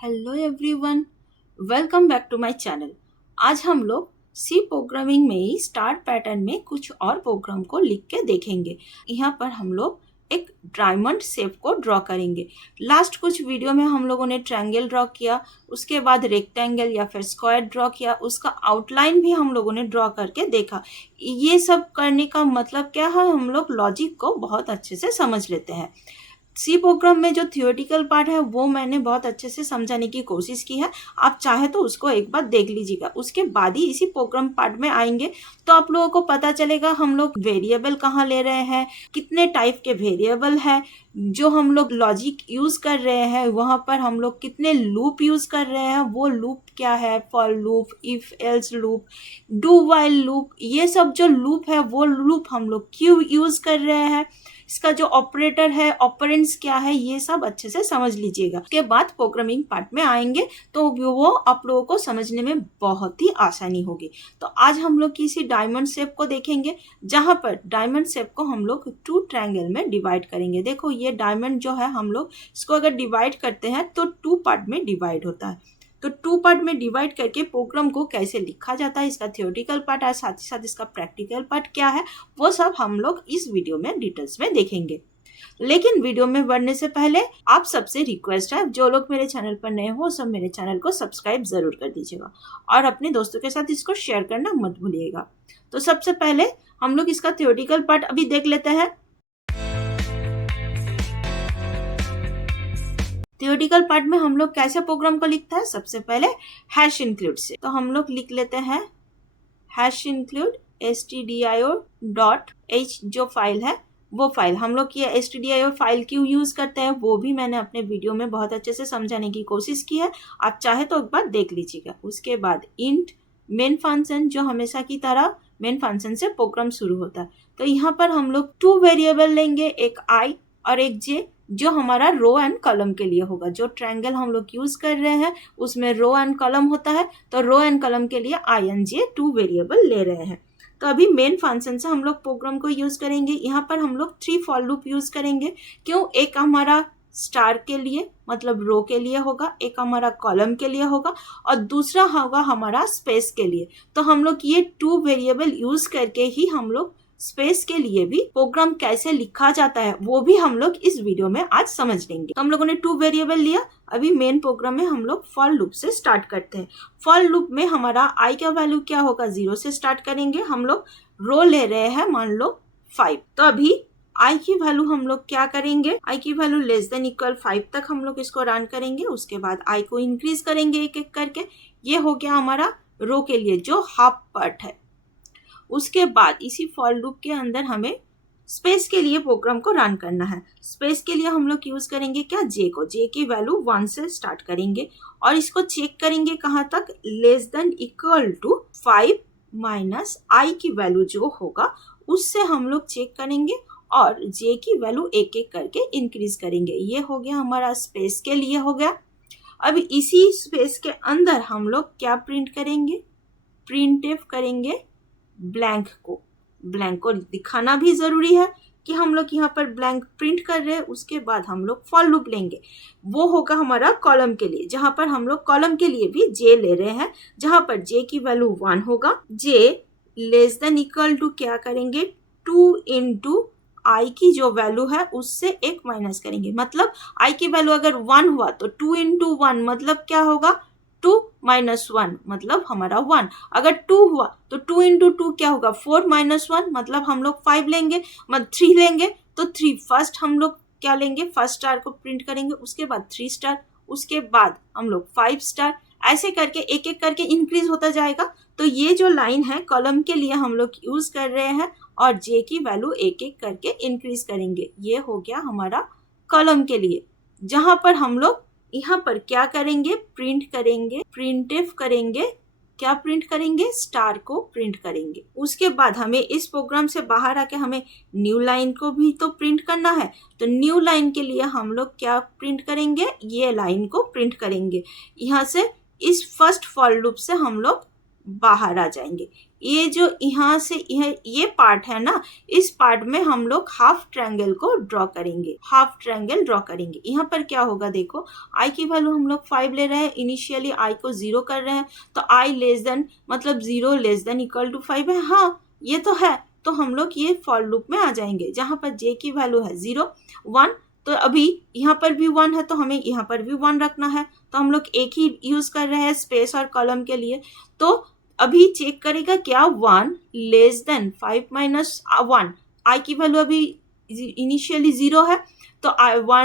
Hello everyone, welcome back to my channel. आज हम लोग सी प्रोग्रामिंग में ही स्टार पैटर्न में कुछ और प्रोग्राम को लिख के देखेंगे। यहाँ पर हम लोग एक डायमंड शेप को ड्रॉ करेंगे। लास्ट कुछ वीडियो में हम लोगों ने ट्रायंगल ड्रॉ किया, उसके बाद रेक्टेंगल या फिर स्क्वायर ड्रॉ किया, उसका आउटलाइन भी हम लोगों ने ड्रॉ करके देखा। ये सब करने का मतलब क्या है, हम लोग लॉजिक को बहुत अच्छे से समझ लेते हैं। सी प्रोग्राम में जो थियोरेटिकल पार्ट है वो मैंने बहुत अच्छे से समझाने की कोशिश की है। आप चाहे तो उसको एक बार देख लीजिएगा, उसके बाद ही इसी प्रोग्राम पार्ट में आएंगे तो आप लोगों को पता चलेगा हम लोग वेरिएबल कहाँ ले रहे हैं, कितने टाइप के वेरिएबल है, जो हम लोग लॉजिक यूज कर रहे हैं वहां पर हम लोग कितने लूप यूज कर रहे हैं, वो लूप क्या है, for loop, if else loop, do while loop, ये सब जो लूप है वो लूप हम लोग क्यों यूज कर रहे हैं, इसका जो ऑपरेटर है, ऑपरेंड्स क्या है, ये सब अच्छे से समझ लीजिएगा। उसके बाद प्रोग्रामिंग पार्ट में आएंगे तो वो आप लोगों को समझने में बहुत ही आसानी होगी। तो आज हम लोग किसी डायमंड शेप को देखेंगे, जहां पर डायमंड शेप को हम लोग टू ट्रायंगल में डिवाइड करेंगे। देखो ये डायमंड जो है, हम लोग इसको अगर डिवाइड करते हैं तो टू पार्ट में डिवाइड होता है। तो टू पार्ट में डिवाइड करके प्रोग्राम को कैसे लिखा जाता है, इसका थियोरेटिकल पार्ट है, साथ ही साथ इसका प्रैक्टिकल पार्ट क्या है, वो सब हम लोग इस वीडियो में डिटेल्स में देखेंगे। लेकिन वीडियो में बढ़ने से पहले आप सबसे रिक्वेस्ट है, जो लोग मेरे चैनल पर नए हो सब मेरे चैनल को सब्सक्राइब जरूर कर दीजिएगा और अपने दोस्तों के साथ इसको शेयर करना मत भूलिएगा। तो सबसे पहले हम लोग इसका थियोरेटिकल पार्ट अभी देख लेते हैं। थियोरेटिकल पार्ट में हम लोग कैसे प्रोग्राम को लिखता है, सबसे पहले हैश इंक्लूड से। तो हम लोग लिख लेते हैं हैश इंक्लूड stdio.h, जो फाइल है वो फाइल हम लोग ये stdio फाइल क्यों यूज करते हैं वो भी मैंने अपने वीडियो में बहुत अच्छे से समझाने की कोशिश की है, आप चाहे तो एक बार देख लीजिएगा। उसके बाद इंट मेन फंक्शन, जो हमेशा की तरह मेन फंक्शन से प्रोग्राम शुरू होता है। तो यहाँ पर हम लोग टू वेरिएबल लेंगे, एक i और एक j, जो हमारा रो एंड कॉलम के लिए होगा। जो ट्रायंगल हम लोग यूज कर रहे हैं उसमें रो एंड कॉलम होता है, तो रो एंड कॉलम के लिए i and j two variable ले रहे हैं। तो अभी मेन फंक्शन से हम लोग प्रोग्राम को यूज करेंगे। यहाँ पर हम लोग 3 फॉर लूप यूज करेंगे। क्यों? एक हमारा स्टार के लिए मतलब रो के लिए होगा, एक हमारा कॉलम के लिए होगा और दूसरा होगा हमारा स्पेस के लिए। तो हम लोग ये 2 वेरिएबल यूज करके ही हम लोग स्पेस के लिए भी प्रोग्राम कैसे लिखा जाता है वो भी हम लोग इस वीडियो में आज समझ लेंगे। तो हम लोगों ने 2 वेरिएबल लिया। अभी मेन प्रोग्राम में हम लोग फॉर लूप से स्टार्ट करते हैं। फॉर लूप में हमारा i का वैल्यू क्या होगा, 0 से स्टार्ट करेंगे। हम लोग रो ले रहे हैं, मान लो 5। तो अभी i की वैल्यू हम लोग क्या करेंगे, i की वैल्यू लेस देन इक्वल 5 तक हम लोग इसको रन करेंगे। उसके बाद i को इंक्रीज करेंगे एक एक करके। ये हो गया हमारा रो के लिए जो हाफ पार्ट है। उसके बाद इसी फॉर लूप के अंदर हमें स्पेस के लिए प्रोग्राम को रन करना है। स्पेस के लिए हम लोग यूज करेंगे क्या, j को। j की वैल्यू 1 से स्टार्ट करेंगे और इसको चेक करेंगे कहाँ तक, less than equal to 5 minus i की वैल्यू जो होगा उससे हम लोग चेक करेंगे और j की वैल्यू एक एक करके इंक्रीज करेंगे। ये हो गया हमारा स्पेस के लिए हो गया। अब इसी स्पेस के अंदर हम लोग क्या प्रिंट करेंगे, प्रिंटफ करेंगे ब्लैंक को। ब्लैंक को दिखाना भी जरूरी है कि हम लोग यहाँ पर ब्लैंक प्रिंट कर रहे हैं। उसके बाद हम लोग फॉर लूप लेंगे, वो होगा हमारा कॉलम के लिए, जहां पर हम लोग कॉलम के लिए भी j ले रहे हैं, जहां पर j की वैल्यू 1 होगा। j less than equal to क्या करेंगे, 2 इंटू i की जो वैल्यू है उससे 1 माइनस करेंगे। मतलब i की वैल्यू अगर 1 हुआ तो 2 इंटू 1 मतलब क्या होगा, 2 माइनस 1 मतलब हमारा 1। अगर 2 हुआ तो 2 इंटू 2 क्या होगा, 4 माइनस 1 मतलब हम लोग 5 लेंगे, मतलब 3 लेंगे। तो 3 फर्स्ट हम लोग क्या लेंगे, फर्स्ट स्टार को प्रिंट करेंगे, उसके बाद 3 स्टार, उसके बाद हम लोग 5 स्टार, ऐसे करके एक एक करके इंक्रीज होता जाएगा। तो ये जो लाइन है कॉलम के लिए हम लोग यूज कर रहे हैं और जे की वैल्यू एक एक करके इंक्रीज करेंगे। ये हो गया हमारा कॉलम के लिए, जहां पर हम लोग यहाँ पर क्या करेंगे, प्रिंट करेंगे, प्रिंटफ करेंगे, क्या प्रिंट करेंगे, स्टार को प्रिंट करेंगे। उसके बाद हमें इस प्रोग्राम से बाहर आके हमें न्यू लाइन को भी तो प्रिंट करना है। तो न्यू लाइन के लिए हम लोग क्या प्रिंट करेंगे, ये लाइन को प्रिंट करेंगे। यहाँ से इस फर्स्ट फॉर लूप से हम लोग बाहर आ जाएंगे। ये जो यहाँ से ये पार्ट है ना, इस पार्ट में हम लोग हाफ ट्रायंगल को ड्रॉ करेंगे, हाफ ट्रायंगल ड्रॉ करेंगे। यहाँ पर क्या होगा देखो, आई की वैल्यू हम लोग 5 ले रहे हैं, इनिशियली आई को 0 कर रहे हैं, तो आई लेस देन मतलब 0 लेस देन इक्वल टू 5 है। हाँ ये तो है, तो हम लोग ये फॉर लूप में आ जाएंगे जहाँ पर जे की वैल्यू है 0 1, तो अभी यहाँ पर भी 1 है तो हमें यहाँ पर भी 1 रखना है, तो हम लोग एक ही यूज कर रहे हैं स्पेस और कॉलम के लिए। तो अभी चेक करेगा क्या 1 लेस देन 5 माइनस 1, आई की वैल्यू अभी इनिशियली 0 है, तो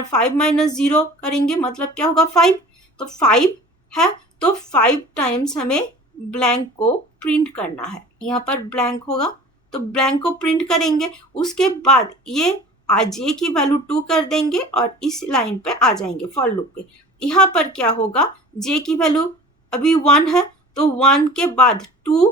5 माइनस 0 करेंगे मतलब क्या होगा 5, तो 5 है, तो 5 टाइम्स हमें ब्लैंक को प्रिंट करना है। यहाँ पर ब्लैंक होगा तो ब्लैंक को प्रिंट करेंगे, उसके बाद ये जे की वैल्यू 2 कर देंगे और इस लाइन पे आ जाएंगे फॉर लूप पे। यहाँ पर क्या होगा, जे की वैल्यू अभी 1 है, तो 1 के बाद 2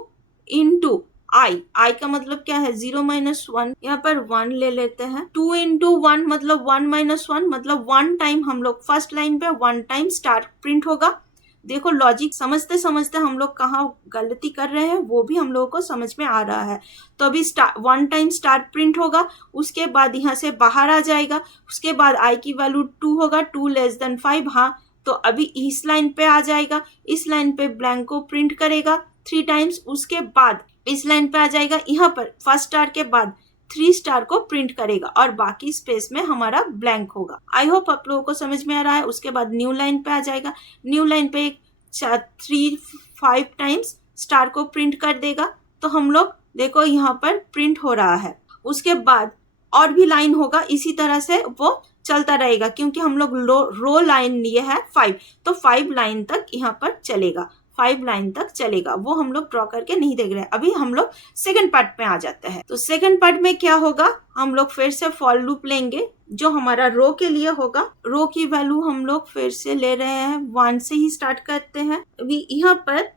इंटू आई का मतलब क्या है 0 माइनस 1, यहाँ पर 1 ले लेते हैं, 2 इंटू 1 मतलब 1 माइनस 1 मतलब 1 टाइम हम लोग फर्स्ट लाइन पे 1 टाइम स्टार प्रिंट होगा। देखो लॉजिक समझते समझते हम लोग कहाँ गलती कर रहे हैं वो भी हम लोगों को समझ में आ रहा है। तो अभी 1 टाइम स्टार प्रिंट होगा, उसके बाद यहाँ से बाहर आ जाएगा, उसके बाद आई की वैल्यू 2 होगा, 2 लेस देन 5, हाँ तो अभी इस लाइन पे आ जाएगा, इस लाइन पे ब्लैंक को प्रिंट करेगा 3 टाइम्स, उसके बाद इस लाइन पे आ जाएगा, यहाँ पर फर्स्ट स्टार के बाद 3 स्टार को प्रिंट करेगा और बाकी स्पेस में हमारा ब्लैंक होगा। आई होप आप लोगों को समझ में आ रहा है। उसके बाद न्यू लाइन पे आ जाएगा, न्यू लाइन पे 5 टाइम्स स्टार को प्रिंट कर देगा, तो हम लोग देखो यहाँ पर प्रिंट हो रहा है। उसके बाद और भी लाइन होगा, इसी तरह से वो चलता रहेगा, क्योंकि हम लोग रो लाइन लिए है 5, तो 5 लाइन तक यहाँ पर चलेगा, 5 लाइन तक चलेगा, वो हम लोग ड्रॉ करके नहीं देख रहे। अभी हम लोग सेकंड पार्ट में आ जाते हैं। तो सेकंड पार्ट में क्या होगा, हम लोग फिर से फॉर लूप लेंगे जो हमारा रो के लिए होगा। रो की वैल्यू हम लोग फिर से ले रहे हैं, 1 से ही स्टार्ट करते हैं। अभी यहाँ पर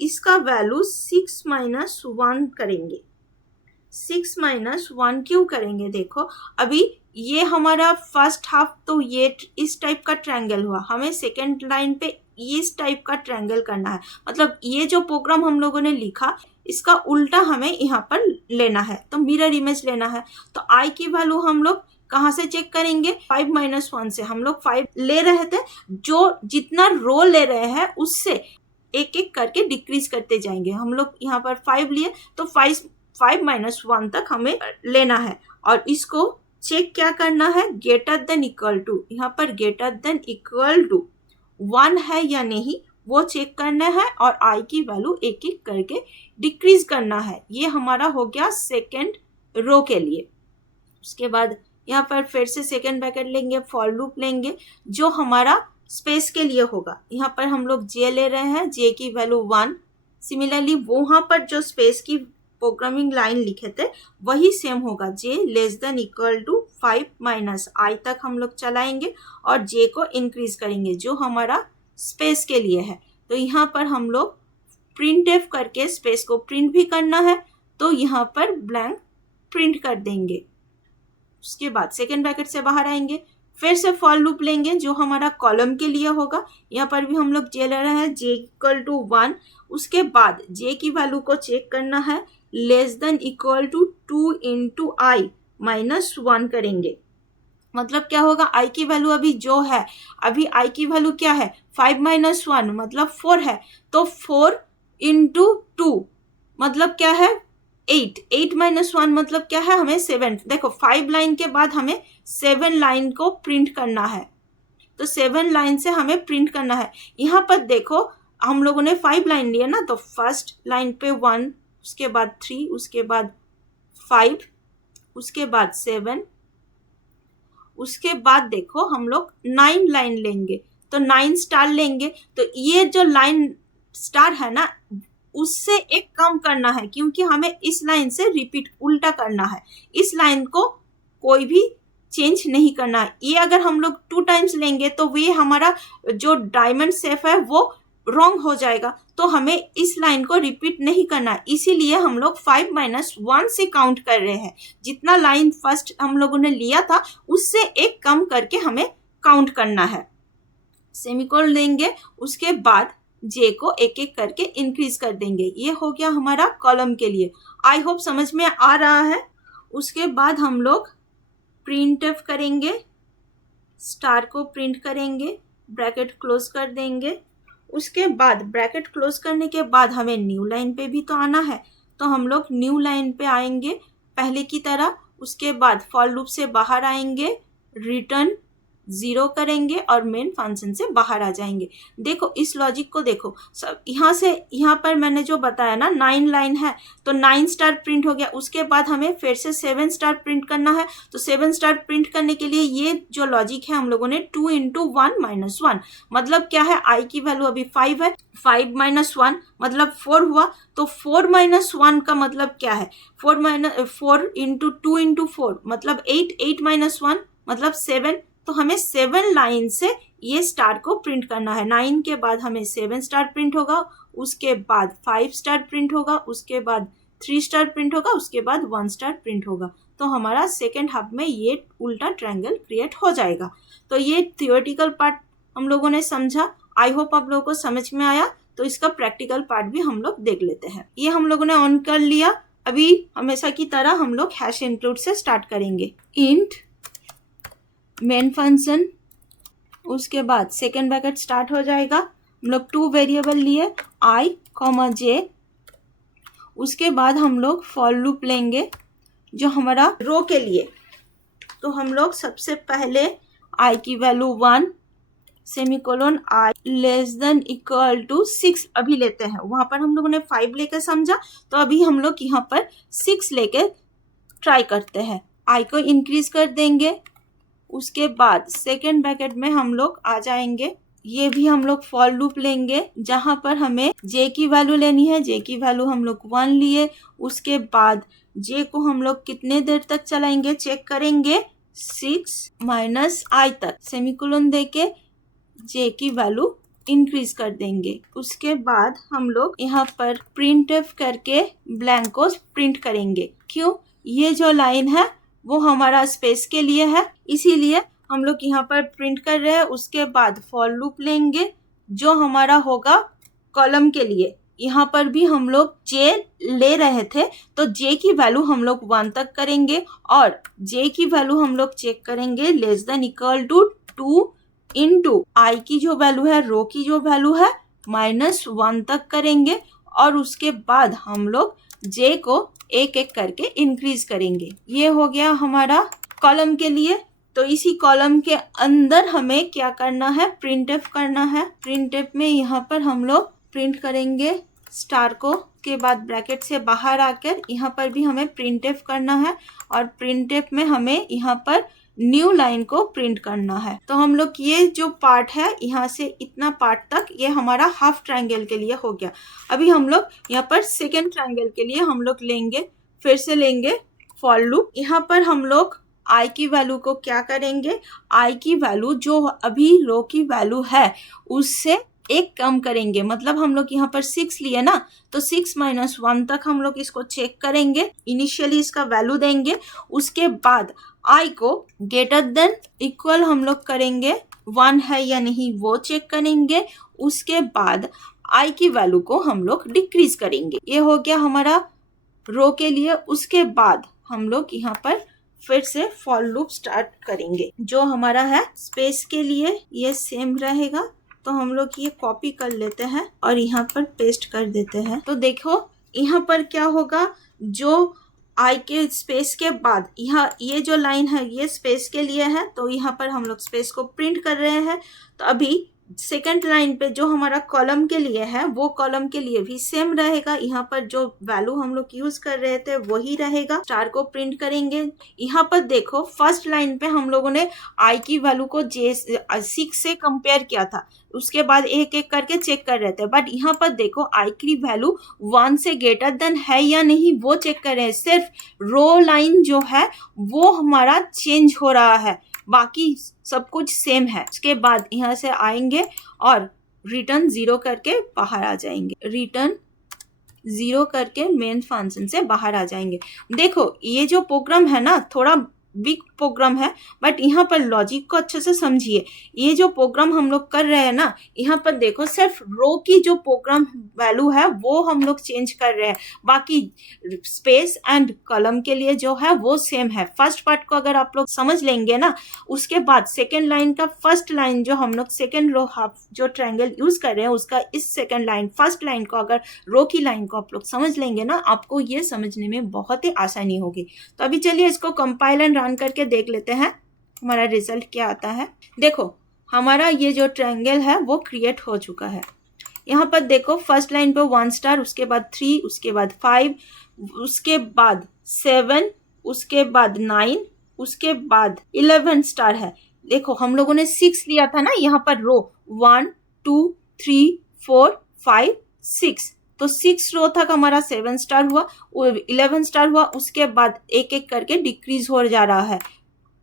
इसका वैल्यू 6 माइनस 1 करेंगे। 6 माइनस 1 क्यों करेंगे, देखो अभी ये हमारा फर्स्ट हाफ, तो ये इस टाइप का ट्रायंगल हुआ, हमें सेकेंड लाइन पे इस टाइप का ट्रायंगल करना है, मतलब ये जो प्रोग्राम हम लोगों ने लिखा इसका उल्टा हमें यहाँ पर लेना है, तो मिरर इमेज लेना है। तो आई की वैल्यू हम लोग कहाँ से चेक करेंगे, 5 माइनस 1 से। हम लोग 5 ले रहे थे, जो जितना रो ले रहे हैं उससे एक एक करके डिक्रीज करते जाएंगे। हम लोग यहाँ पर 5 लिए, तो 5 माइनस 1 तक हमें लेना है, और इसको चेक क्या करना है, ग्रेटर देन इक्वल टू, यहाँ पर ग्रेटर देन इक्वल टू 1 है या नहीं वो चेक करना है, और आई की वैल्यू एक एक करके डिक्रीज करना है। ये हमारा हो गया सेकेंड रो के लिए। उसके बाद यहाँ पर फिर से सेकेंड ब्रैकेट लेंगे, फॉर लूप लेंगे जो हमारा स्पेस के लिए होगा। यहाँ पर हम लोग जे ले रहे हैं, जे की वैल्यू 1। सिमिलरली वहाँ पर जो स्पेस की प्रोग्रामिंग लाइन लिखे थे वही सेम होगा, J less than equal to 5 minus I तक हम लोग चलाएंगे और जे को इंक्रीज करेंगे जो हमारा स्पेस के लिए है। तो यहाँ पर हम लोग प्रिंट एफ करके स्पेस को प्रिंट भी करना है, तो यहाँ पर ब्लैंक प्रिंट कर देंगे। उसके बाद सेकेंड ब्रैकेट से बाहर आएंगे, फिर से फॉर लूप लेंगे जो हमारा कॉलम के लिए होगा। यहाँ पर भी हम लोग जे ले रहे हैं, जे इक्वल टू 1। उसके बाद जे की वैल्यू को चेक करना है, less than equal to 2 into I minus 1 करेंगे। मतलब क्या होगा, आई की वैल्यू अभी जो है, अभी आई की वैल्यू क्या है 5 माइनस 1 मतलब 4 है, तो 4 इंटू 2 मतलब क्या है 8 माइनस 1 मतलब क्या है हमें 7। देखो 5 लाइन के बाद हमें 7 लाइन को प्रिंट करना है, तो 7 लाइन से हमें प्रिंट करना है। यहाँ पर देखो हम लोगों ने 5 लाइन लिया ना, तो फर्स्ट लाइन पे 1, उसके बाद 3, उसके बाद 5, उसके बाद 7, उसके बाद देखो हम लोग 9 लाइन लेंगे, तो 9 स्टार लेंगे। तो ये जो लाइन स्टार है ना उससे एक कम करना है, क्योंकि हमें इस लाइन से रिपीट उल्टा करना है, इस लाइन को कोई भी चेंज नहीं करना है। ये अगर हम लोग 2 टाइम्स लेंगे तो ये हमारा जो डायमंड शेप है वो रॉन्ग हो जाएगा, तो हमें इस लाइन को रिपीट नहीं करना है। इसीलिए हम लोग 5 माइनस 1 से काउंट कर रहे हैं, जितना लाइन फर्स्ट हम लोगों ने लिया था उससे एक कम करके हमें काउंट करना है। सेमीकोलन लेंगे, उसके बाद जे को एक एक करके इंक्रीज कर देंगे। ये हो गया हमारा कॉलम के लिए। आई होप समझ में आ रहा है। उसके बाद हम लोग प्रिंटफ करेंगे, स्टार को प्रिंट करेंगे, ब्रैकेट क्लोज कर देंगे। उसके बाद ब्रैकेट क्लोज करने के बाद हमें न्यू लाइन पे भी तो आना है, तो हम लोग न्यू लाइन पे आएंगे पहले की तरह। उसके बाद फॉर लूप से बाहर आएंगे, रिटर्न 0 करेंगे और मेन फंक्शन से बाहर आ जाएंगे। देखो इस लॉजिक को देखो, सब यहाँ से यहाँ पर मैंने जो बताया ना 9 लाइन है, तो 9 स्टार प्रिंट हो गया। उसके बाद हमें फिर से 7 स्टार प्रिंट करना है, तो 7 स्टार प्रिंट करने के लिए ये जो लॉजिक है हम लोगों ने 2 × 1 - 1 मतलब क्या है, आई की वैल्यू अभी 5 है, 5 - 1 मतलब 4 हुआ। तो 4 - 1 का मतलब क्या है, 4 × 2 × 4 मतलब 8, 8 - 1 मतलब 7। तो हमें 7 लाइन से ये स्टार को प्रिंट करना है। 9 के बाद हमें 7 स्टार प्रिंट होगा, उसके बाद 5 स्टार प्रिंट होगा, उसके बाद 3 स्टार प्रिंट होगा, उसके बाद 1 स्टार प्रिंट होगा। तो हमारा सेकेंड हाफ में ये उल्टा ट्रायंगल क्रिएट हो जाएगा। तो ये थियोरेटिकल पार्ट हम लोगों ने समझा। आई होप आप लोगों को समझ में आया। तो इसका प्रैक्टिकल पार्ट भी हम लोग देख लेते हैं। ये हम लोगों ने ऑन कर लिया। अभी हमेशा की तरह हम लोग हैश इंक्लूड से स्टार्ट करेंगे। इंट मेन फंक्शन, उसके बाद सेकेंड ब्रैकेट स्टार्ट हो जाएगा। हम लोग 2 वेरिएबल लिए, आई j। उसके बाद हम लोग फॉर लूप लेंगे जो हमारा रो के लिए। तो हम लोग सबसे पहले आई की value 1 semicolon I less than equal to 6 अभी लेते हैं। वहां पर हम लोगों ने 5 लेकर समझा, तो अभी हम लोग यहाँ पर 6 लेकर ट्राई करते हैं। आई को इंक्रीज कर देंगे। उसके बाद सेकेंड ब्रैकेट में हम लोग आ जाएंगे। ये भी हम लोग फॉर लूप लेंगे जहां पर हमें जे की वैल्यू लेनी है। जे की वैल्यू हम लोग 1 लिए। उसके बाद जे को हम लोग कितने देर तक चलाएंगे चेक करेंगे, 6 - i तक सेमीकोलन देके जे की वैल्यू इंक्रीज कर देंगे। उसके बाद हम लोग यहाँ पर प्रिंटफ करके ब्लैंक को प्रिंट करेंगे। क्यों, ये जो लाइन है वो हमारा स्पेस के लिए है, इसीलिए हम लोग यहाँ पर प्रिंट कर रहे हैं। उसके बाद फॉर लूप लेंगे जो हमारा होगा कॉलम के लिए। यहाँ पर भी हम लोग जे ले रहे थे, तो जे की वैल्यू हम लोग 1 तक करेंगे और जे की वैल्यू हम लोग चेक करेंगे लेस देन इक्वल टू 2 × आई की जो वैल्यू है, रो की जो वैल्यू है -1 तक करेंगे। और उसके बाद हम लोग जे को एक एक करके इंक्रीज करेंगे। ये हो गया हमारा कॉलम के लिए। तो इसी कॉलम के अंदर हमें क्या करना है, प्रिंटफ करना है। प्रिंटफ में यहाँ पर हम लोग प्रिंट करेंगे स्टार को, के बाद ब्रैकेट से बाहर आकर यहाँ पर भी हमें प्रिंटफ करना है और प्रिंटफ में हमें यहाँ पर न्यू लाइन को प्रिंट करना है। तो हम लोग ये जो पार्ट है यहाँ से इतना पार्ट तक ये हमारा हाफ ट्रायंगल के लिए हो गया। अभी हम लोग यहाँ पर सेकेंड ट्रायंगल के लिए हम लोग लेंगे, फिर से लेंगे फॉर लूप। यहाँ पर हम लोग आई की वैल्यू को क्या करेंगे, आई की वैल्यू जो अभी रो की वैल्यू है उससे एक कम करेंगे। मतलब हम लोग यहाँ पर 6 लिए ना, तो 6 - 1 तक हम लोग इसको चेक करेंगे। इनिशियली इसका वैल्यू देंगे। उसके बाद आई को ग्रेटर देन इक्वल हम लोग करेंगे, 1 है या नहीं वो चेक करेंगे। उसके बाद आई की वैल्यू को हम लोग डिक्रीज करेंगे। ये हो गया हमारा रो के लिए। उसके बाद हम लोग यहाँ पर फिर से फॉर लूप स्टार्ट करेंगे। जो हमारा है स्पेस के लिए ये सेम रहेगा, तो हम लोग ये कॉपी कर लेते हैं और यहाँ पर पेस्ट कर देते हैं। तो देखो यहाँ पर क्या होगा, जो आई के स्पेस के बाद यहाँ ये जो लाइन है ये स्पेस के लिए है, तो यहाँ पर हम लोग स्पेस को प्रिंट कर रहे हैं। तो अभी सेकंड लाइन पे जो हमारा कॉलम के लिए है वो कॉलम के लिए भी सेम रहेगा। यहाँ पर जो वैल्यू हम लोग यूज कर रहे थे वही रहेगा। स्टार को प्रिंट करेंगे। यहाँ पर देखो फर्स्ट लाइन पे हम लोगों ने आई की वैल्यू को 6 से कंपेयर किया था, उसके बाद एक एक करके चेक कर रहे थे। बट यहाँ पर देखो आई की वैल्यू 1 से ग्रेटर देन है या नहीं वो चेक कर रहे हैं। सिर्फ रो लाइन जो है वो हमारा चेंज हो रहा है, बाकी सब कुछ सेम है। उसके बाद यहाँ से आएंगे और रिटर्न 0 करके बाहर आ जाएंगे। रिटर्न 0 करके मेन फंक्शन से बाहर आ जाएंगे। देखो ये जो प्रोग्राम है ना थोड़ा बिग प्रोग्राम है, बट यहाँ पर लॉजिक को अच्छे से समझिए। ये जो प्रोग्राम हम लोग कर रहे हैं ना, यहाँ पर देखो सिर्फ रो की जो प्रोग्राम वैल्यू है वो हम लोग चेंज कर रहे हैं, बाकी स्पेस एंड कॉलम के लिए जो है वो सेम है। फर्स्ट पार्ट को अगर आप लोग समझ लेंगे ना, उसके बाद सेकेंड लाइन का फर्स्ट लाइन जो हम लोग सेकेंड रो हाफ जो ट्रायंगल यूज कर रहे हैं उसका इस सेकेंड लाइन फर्स्ट लाइन को अगर रो की लाइन को आप लोग समझ लेंगे ना, आपको ये समझने में बहुत ही आसानी होगी। तो अभी चलिए इसको कंपाइल एंड रन करके देख लेते हैं हमारा रिजल्ट क्या आता है। देखो हमारा ये जो ट्रायंगल है वो क्रिएट हो चुका है। यहाँ पर देखो फर्स्ट लाइन पे 1 स्टार, उसके बाद 3, उसके बाद 5, उसके बाद 7, उसके बाद 9, उसके बाद 11 स्टार है। देखो हम लोगों ने 6 लिया था ना यहाँ पर रो, 1 2 3 4 5 6, तो 6 रो तक हमारा 7 स्टार हुआ, 11 स्टार हुआ, उसके बाद एक एक करके डिक्रीज हो जा रहा है।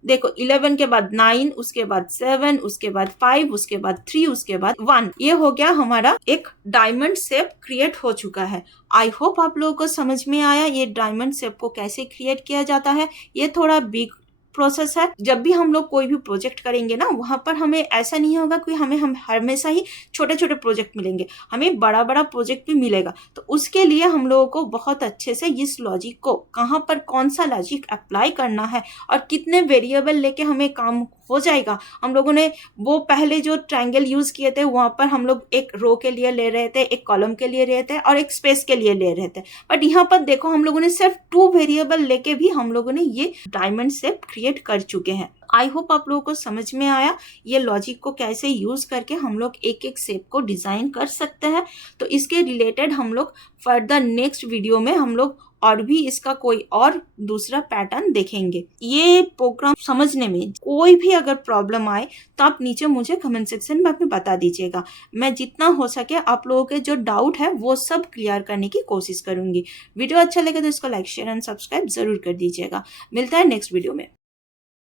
देखो 11 के बाद 9, उसके बाद 7, उसके बाद 5, उसके बाद 3, उसके बाद 1। ये हो गया हमारा एक डायमंड शेप क्रिएट हो चुका है। आई होप आप लोगों को समझ में आया ये डायमंड शेप को कैसे क्रिएट किया जाता है। ये थोड़ा बिग प्रोसेस है। जब भी हम लोग कोई भी प्रोजेक्ट करेंगे ना, वहां पर हमें ऐसा नहीं होगा कि हम हमेशा ही छोटे छोटे प्रोजेक्ट मिलेंगे, हमें बड़ा बड़ा प्रोजेक्ट भी मिलेगा। तो उसके लिए हम लोगों को बहुत अच्छे से इस लॉजिक को कहाँ पर कौन सा लॉजिक अप्लाई करना है और कितने वेरिएबल लेके हमें काम हो जाएगा। हम लोगों ने वो पहले जो ट्रायंगल यूज किए थे वहां पर हम लोग एक रो के लिए ले रहे थे, एक कॉलम के लिए रहे थे और एक स्पेस के लिए ले रहे थे, बट यहाँ पर देखो हम लोगों ने सिर्फ 2 वेरिएबल लेके भी हम लोगों ने ये डायमंड शेप क्रिएट कर चुके हैं। आई होप आप लोगों को समझ में आया ये लॉजिक को कैसे यूज करके हम लोग एक एक शेप को डिजाइन कर सकते हैं। तो इसके रिलेटेड हम लोग फर्दर नेक्स्ट वीडियो में हम लोग और भी इसका कोई और दूसरा पैटर्न देखेंगे। ये प्रोग्राम समझने में कोई भी अगर प्रॉब्लम आए तो आप नीचे मुझे कमेंट सेक्शन में अपने बता दीजिएगा। मैं जितना हो सके आप लोगों के जो डाउट है वो सब क्लियर करने की कोशिश करूंगी। वीडियो अच्छा लगे तो इसको लाइक शेयर एंड सब्सक्राइब जरूर कर दीजिएगा। मिलता है नेक्स्ट वीडियो में।